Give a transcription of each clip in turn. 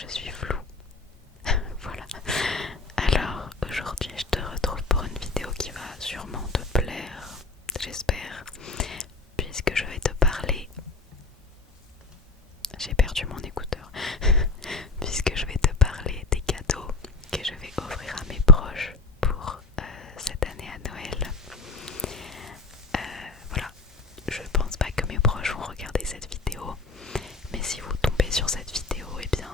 je suis floue. Voilà. Alors aujourd'hui je te retrouve pour une vidéo qui va sûrement te plaire, j'espère, puisque je vais te parler. J'ai perdu mon écouteur. Puisque je vais te parler des cadeaux que je vais offrir à mes proches pour cette année à Noël. Voilà, je pense pas que mes proches vont regarder cette vidéo, mais si vous tombez sur cette vidéo, eh bien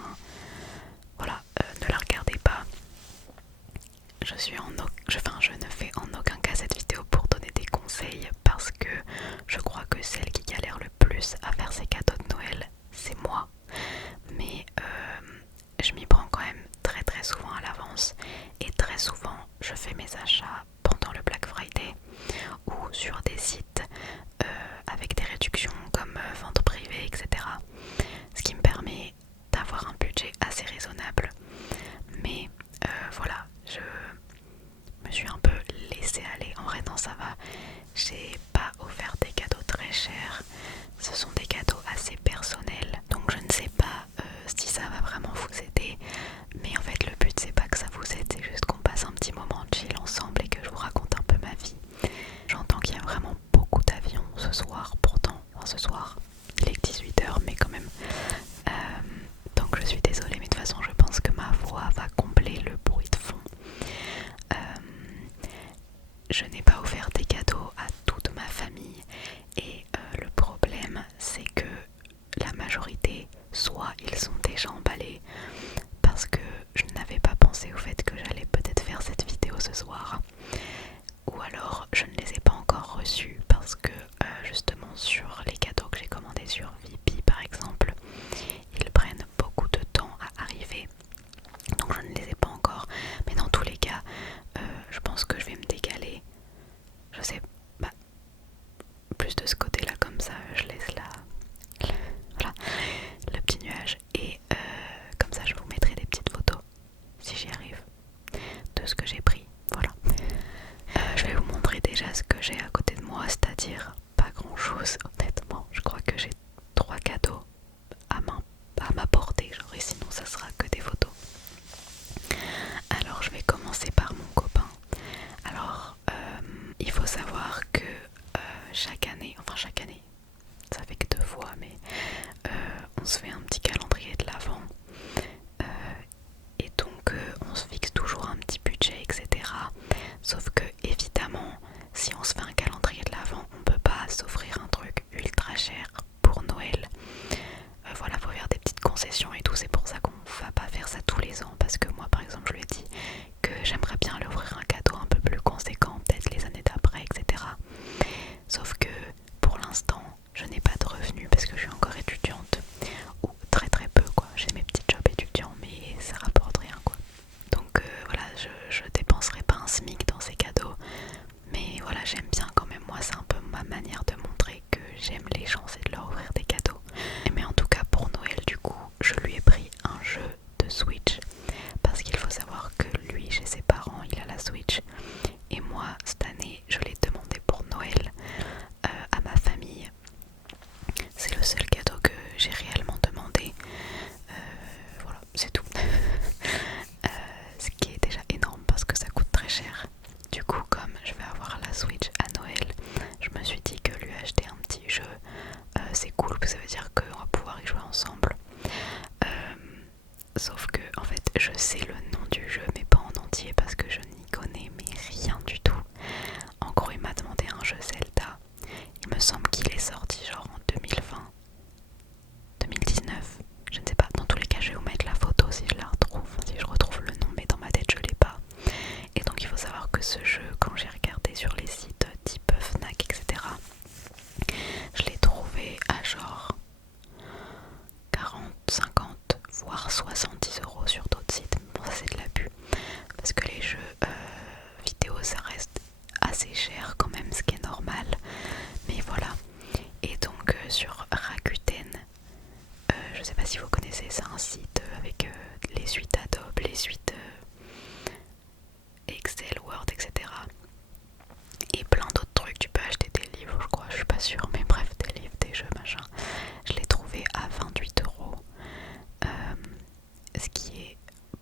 ce qui est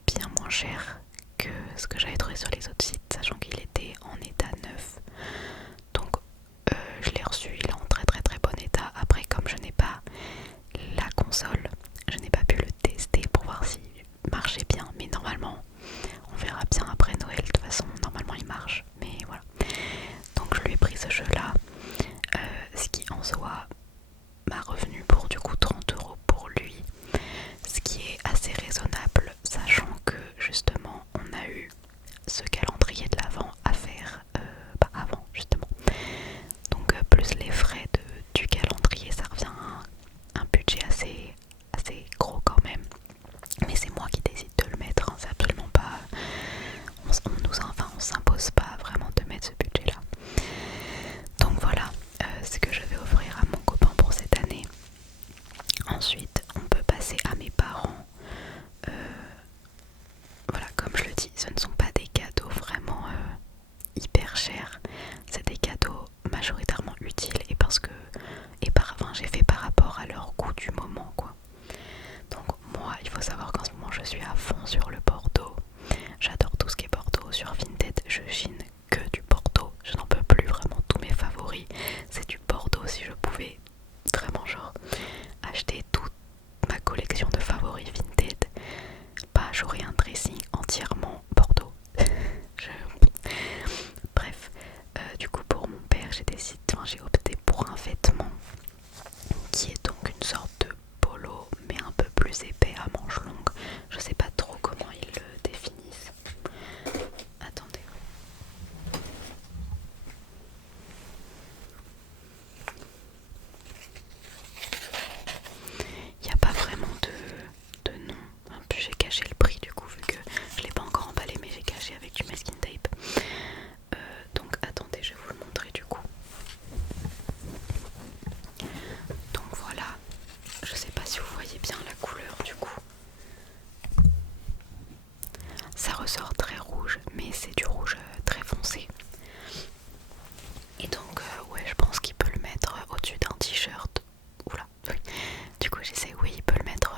bien moins cher que ce que j'avais trouvé sur les autres sites, sachant qu'il était en état neuf. Donc je l'ai reçu, il est en très très très bon état. Après, comme je n'ai pas la console, je n'ai pas pu le tester pour voir s'il marchait bien, mais normalement on verra bien après Noël. De toute façon normalement il marche, mais voilà. Donc je lui ai pris ce jeu là, ce qui en soi m'a revenu pour du coup 30 € pour lui, ce qui est assez raisonnable, sachant que justement on a eu ce calendrier de l'Avent à faire avant justement. Donc plus les frais du calendrier, ça revient à un budget assez gros quand même. Mais c'est moi qui décide de le mettre, hein, c'est absolument pas... on s'impose pas vraiment de mettre ce budget là. Donc voilà, ce que je vais offrir à mon copain pour cette année. Ensuite, on peut passer à mes parents. Voilà, comme je le dis, ce ne sont pas des cadeaux vraiment hyper chers. C'est des cadeaux majoritairement utiles et j'ai fait par rapport à leur goût du moment, quoi. Donc moi, il faut savoir qu'en ce moment, je suis à fond sur le Bordeaux. J'adore tout ce qui est Bordeaux. Sur Vinted, je chine que du Bordeaux. Je n'en peux plus, vraiment. Tous mes favoris, c'est du Bordeaux. Si je pouvais vraiment genre acheter toute ma collection de favoris Vinted, bah j'aurais un dressing entièrement Bordeaux. Bref, du coup pour mon père j'ai opté pour un vêtement qui est donc une sorte de polo mais un peu plus épais à manches longues. Je sais pas trop comment ils le définissent. Attendez. Il n'y a pas vraiment de nom. En plus j'ai caché le prix du coup vu que je l'ai pas encore emballé, mais j'ai caché avec du masking tape. Donc attendez, je vais vous le montrer du coup. Donc voilà, je sais pas si vous voyez bien la couleur du coup. Ça ressort très rouge, mais c'est du rouge très foncé. Et donc ouais, je pense qu'il peut le mettre au-dessus d'un t-shirt. Oula, oui. Du coup j'essaie, oui, il peut le mettre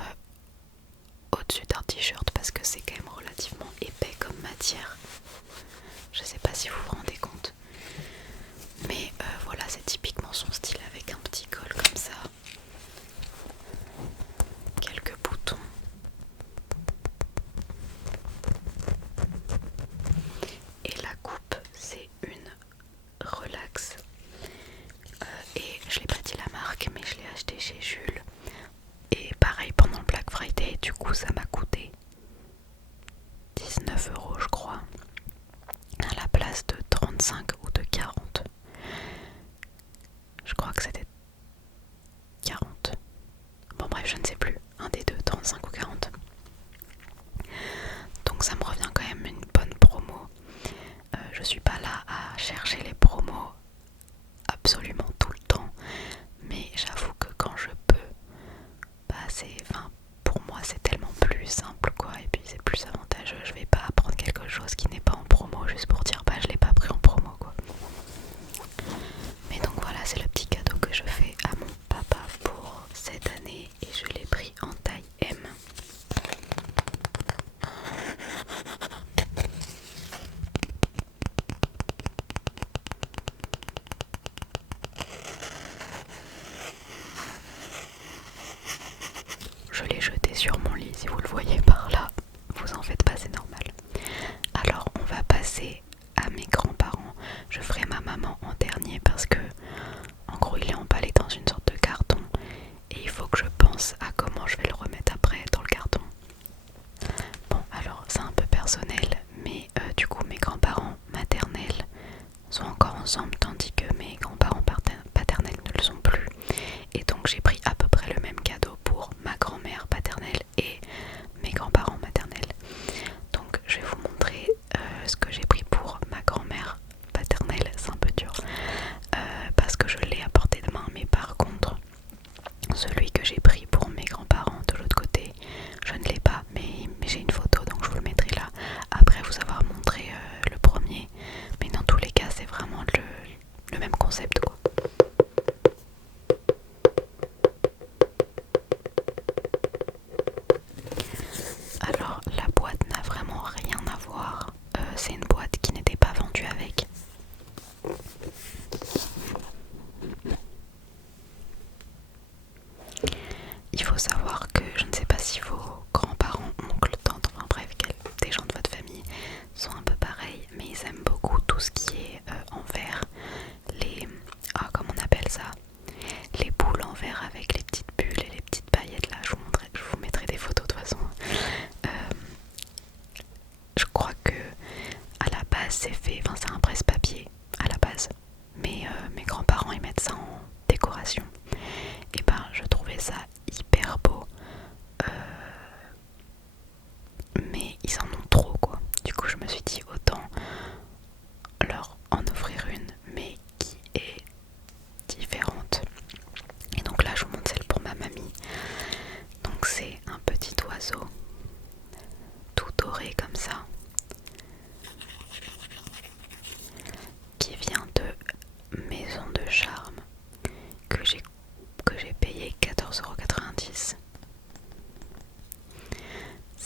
au-dessus d'un t-shirt parce que c'est quand même relativement épais comme matière. Je sais pas si vous vous rendez compte. Mais voilà, c'est typiquement son style avec un petit col comme ça. Quelques boutons. Et la coupe, c'est une relax. Et je l'ai pas dit la marque, mais je l'ai acheté chez Jules. Et pareil, pendant le Black Friday, du coup ça m'a coûté 19 € je crois, à la place de 35 ou de 40. Je crois que c'était 40. Bon bref, je ne sais plus, un des deux, 35 ou 40. Donc ça me revient quand même une bonne promo. Je suis pas là à chercher les promos absolument tout le temps, mais j'avoue que quand je peux, bah pour moi c'est tellement plus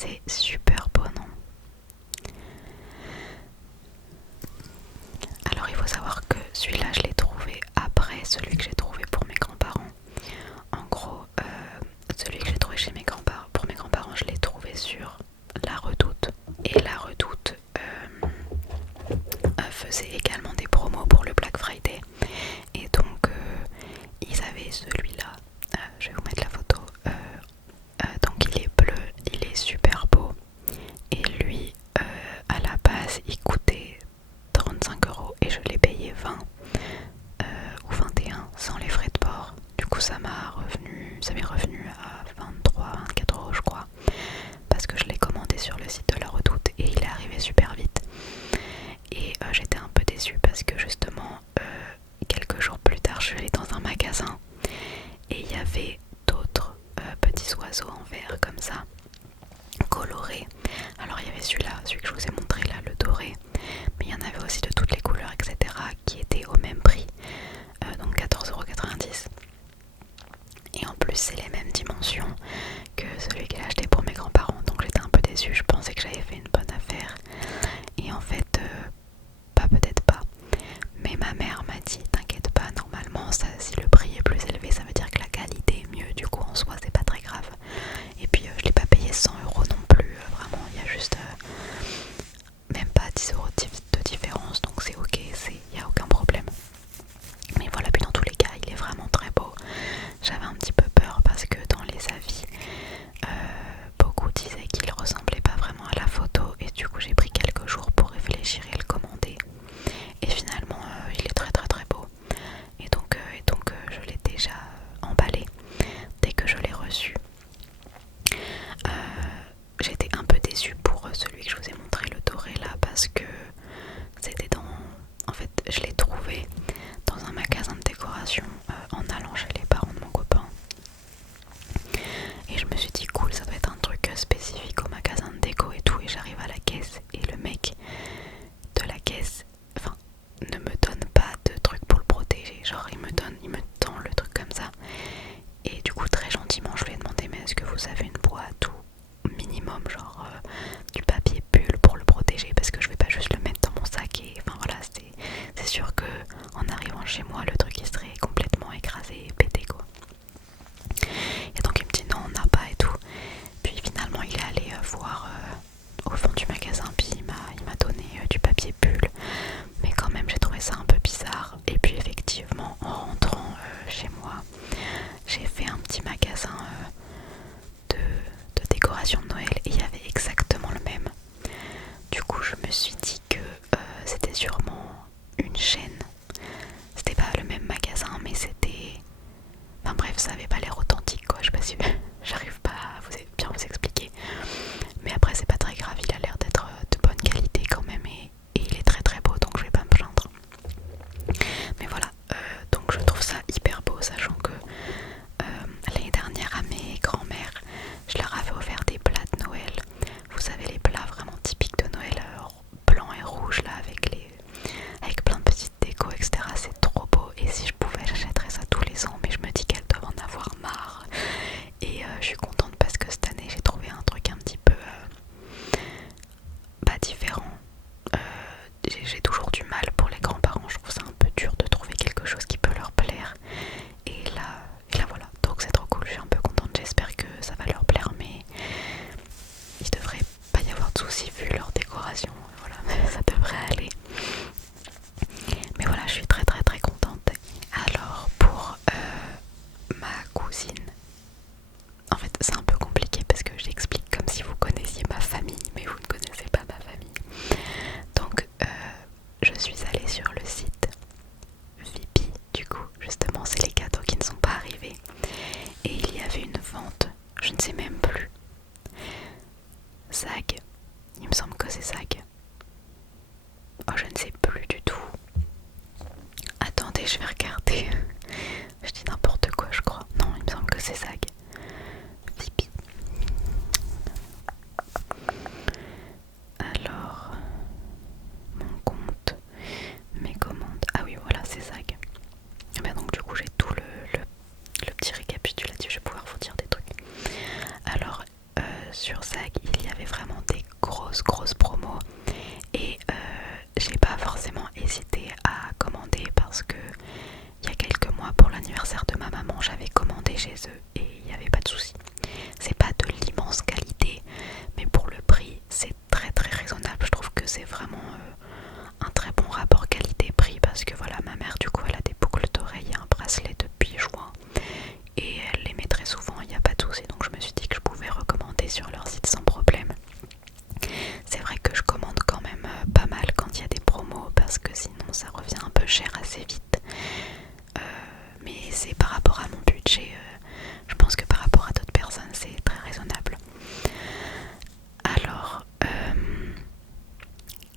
C'est super beau, non? Alors il faut savoir que celui-là je l'ai trouvé après celui que j'ai trouvé pour mes grands-parents. En gros, celui que j'ai trouvé chez mes grands-parents, pour mes grands-parents, je l'ai trouvé sur La Redoute. Et La Redoute faisait également des promos pour le Black Friday. Et donc ils avaient celui-là. Je vais vous mettre la photo. Donc il est bleu, il est super beau. Et lui, à la base, il coûtait 35 € et je l'ai payé 20 ou 21 sans les frais de port. Du coup ça m'est revenu à 23-24 € je crois, parce que je l'ai commandé sur le site de La Redoute et il est arrivé super vite. Et j'étais un peu déçue parce que justement quelques jours plus tard je suis allée dans un magasin et il y avait d'autres petits oiseaux en verre comme ça, colorés. Alors il y avait celui que je vous ai montré là, le doré, mais il y en avait aussi de toutes les couleurs, etc., qui étaient au même prix, donc 14,90 €. Et en plus c'est les mêmes dimensions que celui que j'ai acheté pour mes grands-parents, donc j'étais un peu déçue, je pensais que j'avais fait une bonne affaire. Et en fait, peut-être pas. Mais ma mère m'a dit, t'inquiète pas, normalement ça, si le prix est plus élevé, ça veut dire que la qualité est mieux, du coup en soi c'est pas très grave. Et puis je l'ai pas payé 100 € non plus, vraiment il y a juste même pas 10 € de différence, donc c'est ok, il n'y a aucun problème. Mais voilà, puis dans tous les cas il est vraiment très beau. J'avais un petit peu peur parce que dans les avis beaucoup disaient qu'il ressemblait pas vraiment à la photo, et du coup j'ai pris quelques jours pour réfléchir et le commander. Et finalement il est très très très beau. Et donc je l'ai déjà emballé dès que je l'ai reçu. J'étais un peu déçue pour celui que je vous ai montré, le doré là, parce que c'était en fait je l'ai trouvé dans un magasin de décoration en allant chez les parents de mon copain. Et je me suis dit cool, ça doit être un truc spécifique au magasin de déco et tout. Et j'arrive à la caisse et le mec de la caisse, enfin, ne me donne pas de truc pour le protéger. Genre il me tend le truc comme ça. Et du coup très gentiment je lui ai demandé, mais est-ce que vous avez une boîte ou minimum genre du papier bulle pour le protéger, parce que je vais pas juste le mettre dans mon sac. Et enfin voilà, c'est sûr que en arrivant chez moi le truc il serait complètement écrasé et pété quoi. Et donc il me dit non, on n'a pas et tout. Puis finalement il est allé voir au fond du magasin, puis il m'a donné du papier bulle. Mais quand même j'ai trouvé ça un peu bizarre. Et puis effectivement en rentrant chez moi, j'ai fait un petit magasin de décoration de Noël et il y avait exactement le même. Du coup je me suis dit que c'était sûrement une chaîne. C'était pas le même magasin, mais c'était... Enfin bref, ça avait pas l'air authentique quoi, je sais pas si j'arrive pas à bien vous expliquer. Mais après c'est pas très grave, il a l'air d'être de bonne qualité quand même, et il est très très beau, donc je vais pas me plaindre. Mais voilà, donc je trouve ça hyper beau, sachant que l'année dernière à mes grands-mères, je leur avais offert des plats de Noël. Vous savez, les plats vraiment typiques de Noël, blanc et rouge là, avec plein de petites décos, etc. C'est trop beau, et si je pouvais j'achèterais ça tous les ans, mais je me dis qu'elles doivent en avoir marre. Et je suis contente parce que cette année j'ai trouvé un truc un petit peu différent. J'ai toujours du mal pour les grands-parents, je trouve ça un peu dur de trouver quelque chose qui peut leur plaire. Et là voilà, donc c'est trop cool, je suis un peu contente, j'espère que ça va leur plaire, mais il devrait pas y avoir de soucis vu leur décoration, voilà, ça devrait aller. Mais voilà, je suis très très très contente. Alors pour ma cousine, en fait c'est un peu compliqué parce que j'explique comme si vous connaissiez ma famille, mais vous ne connaissez pas ma famille. Donc je suis allée sur le site Vipi, du coup justement c'est les cadeaux qui ne sont pas arrivés, et il y avait une vente, je ne sais même plus, Zag, il me semble que c'est Zag. Oh, je ne sais plus du tout. Attendez, je vais regarder. Je dis n'importe quoi, je crois. Non, il me semble que c'est Zag. Vipi. Alors, mon compte, mes commandes. Ah oui, voilà, c'est Zag. Et bien donc du coup j'ai tout le petit récapitulatif, je vais pouvoir vous dire des trucs. Alors sur Zag, Zag, il y avait vraiment des grosses promos et j'ai pas forcément hésité à commander parce que il y a quelques mois pour l'anniversaire de ma maman j'avais commandé chez eux et il n'y avait pas de souci. C'est pas de l'immense qualité mais pour le prix c'est très raisonnable. Je trouve que c'est vraiment un très bon rapport qualité-prix parce que voilà, ma mère du coup elle a des boucles d'oreilles et un bracelet depuis juin et elle les met très souvent, il n'y a pas de souci, donc je me suis dit que je pouvais recommander sur leur site sans problème. C'est vrai que je commande quand même pas mal quand il y a des promos parce que sinon ça revient un peu cher assez vite. Mais c'est par rapport à mon budget, je pense que par rapport à d'autres personnes c'est très raisonnable. Alors,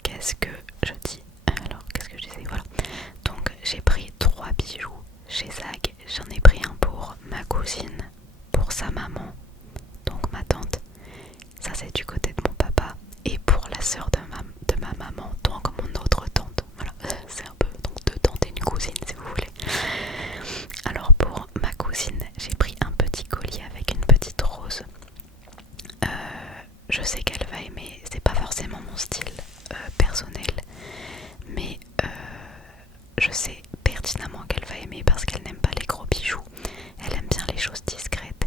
qu'est-ce que je dis Alors, qu'est-ce que je disais Voilà. Donc j'ai pris 3 bijoux chez Zag. J'en ai pris un pour ma cousine, pour sa maman, donc ma tante. Ça c'est du côté de mon papa. Et pour la sœur de ma maman, donc mon autre tante. Voilà, c'est un peu donc 2 tantes et une cousine si vous voulez. Alors pour ma cousine, j'ai pris un petit collier avec une petite rose. Je sais qu'elle va aimer, c'est pas forcément mon style personnel, mais je sais pertinemment qu'elle va aimer parce qu'elle n'aime pas les gros bijoux. Elle aime bien les choses discrètes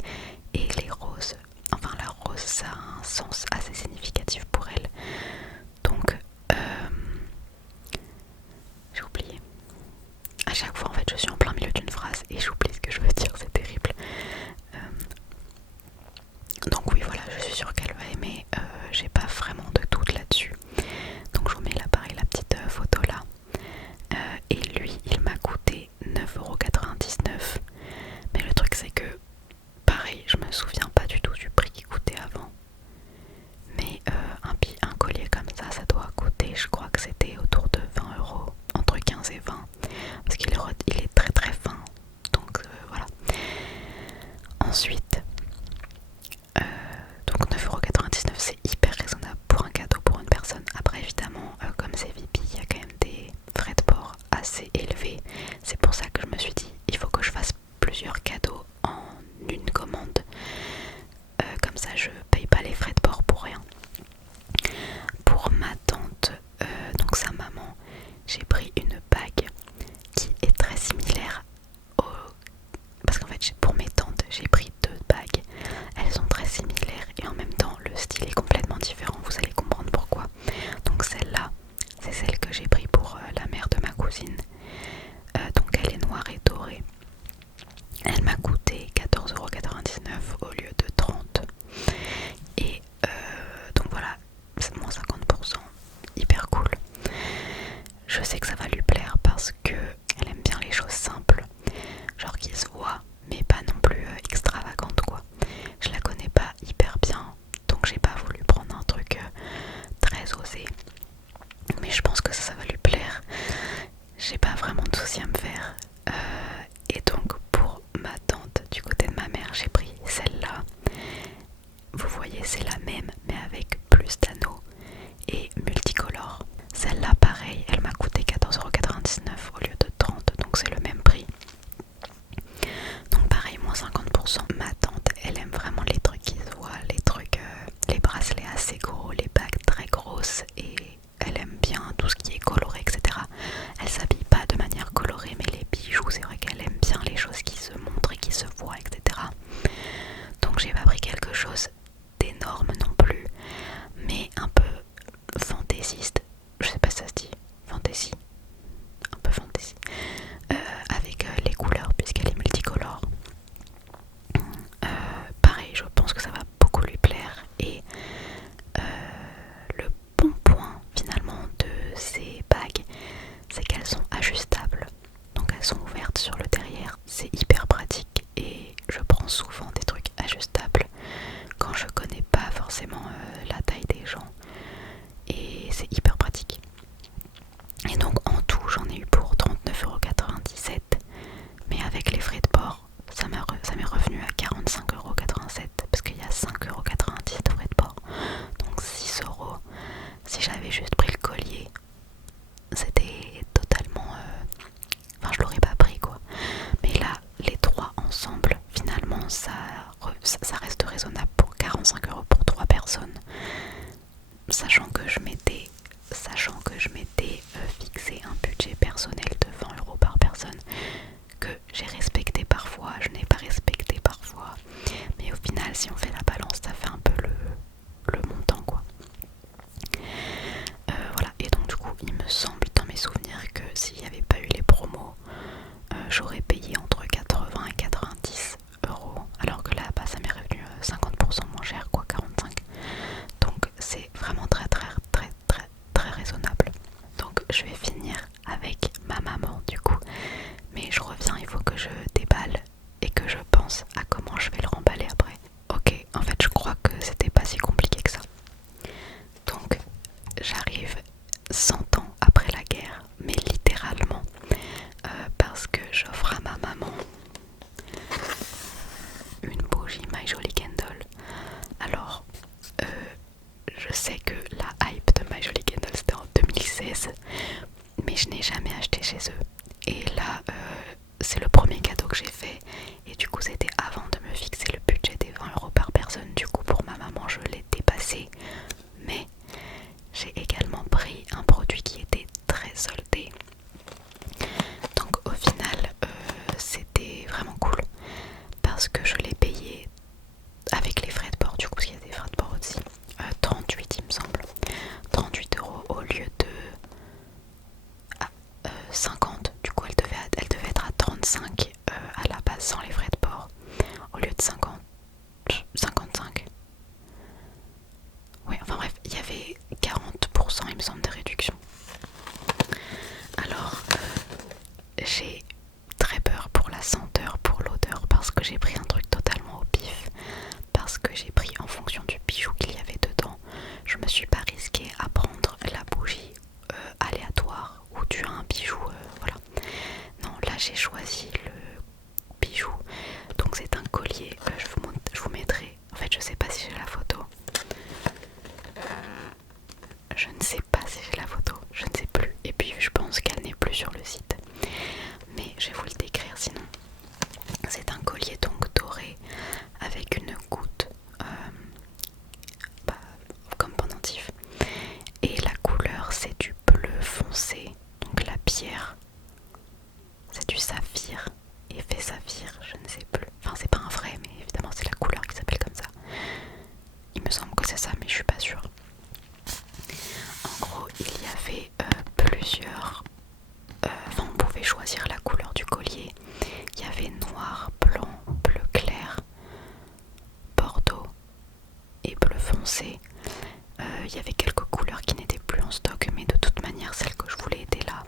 et les roses. Enfin, la rose, ça a un sens assez significatif pour elle. Donc, j'ai oublié. À chaque fois, en fait, je suis en plein milieu d'une phrase et j'oublie ce que je veux dire, c'est terrible. Donc oui, voilà, je suis sûre qu'elle va aimer. J'ai pas vraiment de doute là-dessus. Donc je vous mets là, pareil, la petite photo là. Et lui, il m'a coûté 9,99€. Mais le truc, c'est que, pareil, je me souviens pas du tout du prix qu'il coûtait avant. Mais un collier comme ça doit coûter, je crois que c'était autour de 20€, entre 15 et 20. Parce qu'il est très fin. Donc sachant que je m'étais fixé un budget personnel de 20 € par personne, que j'ai respecté parfois, je n'ai pas respecté parfois, mais au final si on fait la balance ça fait un peu le montant quoi. Voilà, et donc du coup il me semble dans mes souvenirs que s'il n'y avait pas eu les promos, j'aurais payé entre 80 et 90 €, alors que là bah, ça m'est revenu 50% moins cher quoi, 45. Donc c'est vraiment très très très très très raisonnable. Donc je vais finir avec ma maman du coup, mais je reviens, il faut que je déballe et que je pense à comment je vais le remballer après. Ok, en fait je crois que c'était pas si compliqué que ça. Donc j'arrive 100 ans après la guerre, mais littéralement, parce que j'offre à ma maman une bougie My Jolly Candle. Alors, je sais que la hype de My Jolly Candle c'était en 2016, mais je n'ai jamais acheté chez eux. Et là, c'est le premier cadeau que j'ai fait, et du coup c'était avant de me fixer le budget des 20 € par personne. Du coup pour ma maman je l'ai dépassé, mais j'ai également pris un produit qui était très soldé. Donc au final c'était vraiment cool parce que je l'ai payé avec les frais de port, du coup parce qu'il y a des frais de port aussi, 38 il me semble, 38 € au lieu de 50. Du coup elle devait être à 35 à la base sans les frais de port, au lieu de 55. Oui, enfin bref, il y avait 40% il me semble de réduction. Alors j'ai très peur pour la senteur, pour l'odeur, parce que j'ai pris un truc totalement au pif, parce que j'ai pris en fonction du bijou qu'il y avait dedans. Je me suis pas risquée à prendre la bougie aléatoire ou dû à un bijou, voilà. Non, là j'ai choisi le bijou, donc c'est un collier, je vous mettrai, en fait je sais pas si j'ai la photo. Je ne sais pas si j'ai la photo, je ne sais plus, et puis je pense qu'elle n'est plus sur le site, mais je vais vous le décrire sinon. C'est un collier donc doré avec une goutte comme pendentif, et la couleur c'est du bleu foncé, donc la pierre c'est du saphir, effet saphir, je ne sais plus, enfin c'est pas un vrai mais évidemment c'est la couleur qui s'appelle comme ça, il me semble que c'est ça mais je suis pas sûre. En gros il y avait plusieurs, enfin on pouvait choisir la couleur du collier, il y avait noir, blanc, bleu clair, bordeaux et bleu foncé. Il y avait quelques couleurs qui n'étaient plus en stock, mais de toute manière celle que je voulais était là.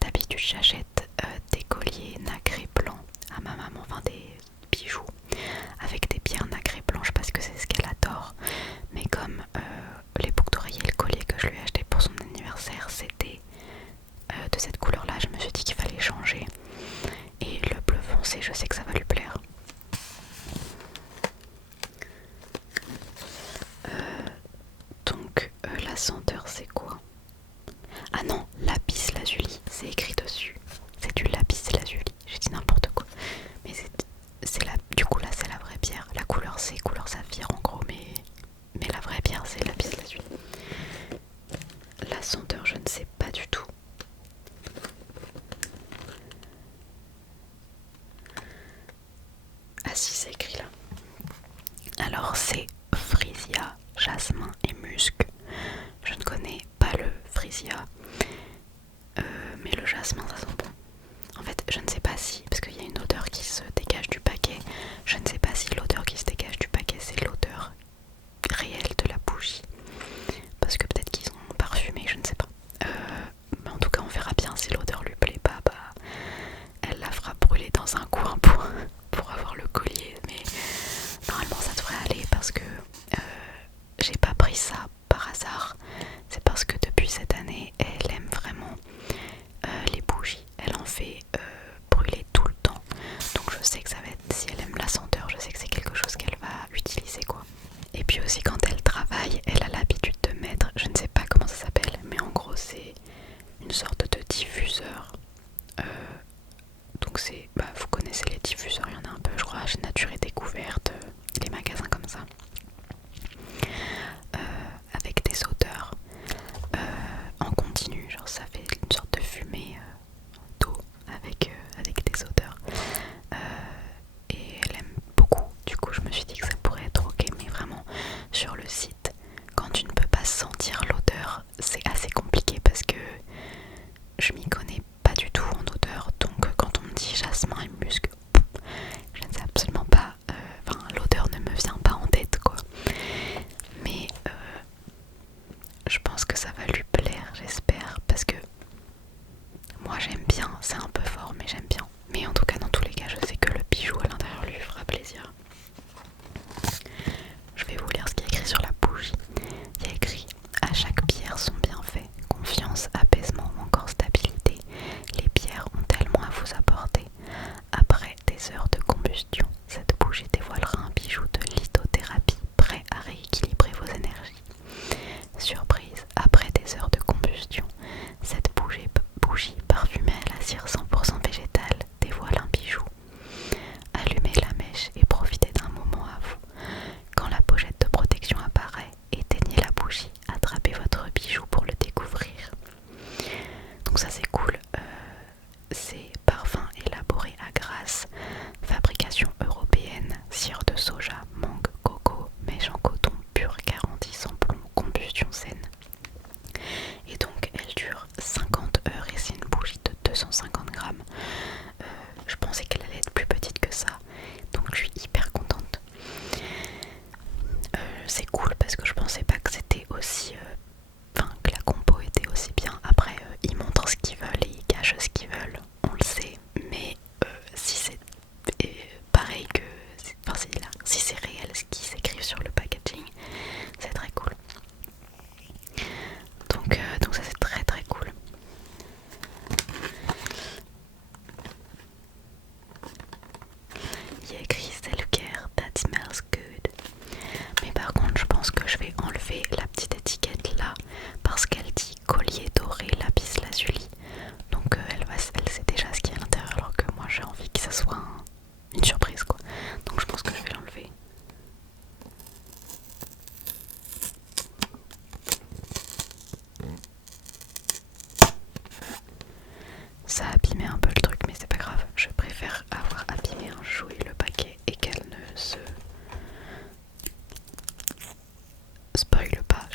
D'habitude j'achète des colliers nacrés blancs à ma maman, enfin des bijoux avec des pierres nacrées blanches parce que c'est ce qu'elle adore. Mais comme les boucles d'oreiller et le collier que je lui ai acheté pour son anniversaire c'était de cette couleur là, je me suis dit qu'il fallait changer. Et le bleu foncé, je sais que ça va lui plaire. Donc la senteur c'est quoi? Ah non, lapis lazuli, c'est écrit dessus. C'est du lapis lazuli, j'ai dit n'importe quoi. Mais du coup là c'est la vraie pierre. La couleur c'est couleur saphir en gros, mais la vraie pierre c'est lapis lazuli. La senteur je ne sais pas du tout. Ah si, c'est écrit là. Alors c'est frisia, jasmin et musc. Je ne connais pas le frisia, mais le jasmin ça sent bon. En fait je ne sais pas si, parce qu'il y a une odeur qui se dégage du paquet, je ne sais pas si l'odeur qui se dégage du paquet c'est l'odeur réelle de la bougie, parce que peut-être qu'ils ont parfumé, je ne sais pas. Mais en tout cas on verra bien, si l'odeur lui plaît pas, bah elle la fera brûler dans un coin pour avoir le collier, mais normalement ça devrait aller parce que j'ai pas pris ça par hasard, c'est parce que depuis cette année elle aime vraiment les bougies, elle en fait brûler tout le temps, donc je sais que ça va être, si elle aime la senteur, je sais que c'est quelque chose qu'elle va utiliser quoi. Et puis aussi quand elle travaille, elle a l'habitude de mettre, je ne sais pas comment ça s'appelle, mais en gros c'est une sorte de diffuseur. Donc c'est, vous connaissez les diffuseurs, il y en a un peu je crois chez Nature et Découverte, les magasins comme ça.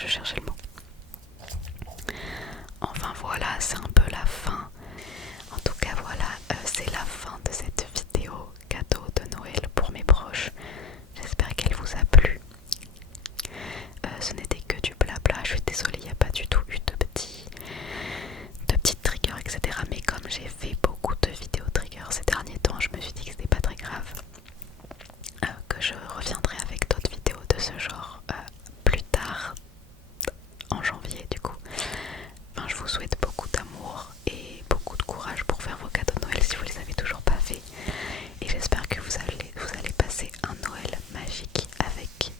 je cherchais le mot. Enfin voilà, c'est un peu la fin. En tout cas voilà, c'est la fin de cette vidéo cadeau de Noël pour mes proches. J'espère qu'elle vous a plu. Ce n'était que du blabla, je suis désolée, il n'y a pas du tout eu de petites triggers, etc. Mais comme j'ai fait beaucoup de vidéos triggers ces derniers temps, je me suis dit que c'était pas très grave. Que je reviendrai avec d'autres vidéos de ce genre plus tard, en janvier du coup. Enfin, je vous souhaite beaucoup d'amour et beaucoup de courage pour faire vos cadeaux de Noël si vous les avez toujours pas fait. Et j'espère que vous allez passer un Noël magique avec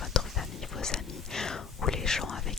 votre famille, vos amis ou les gens avec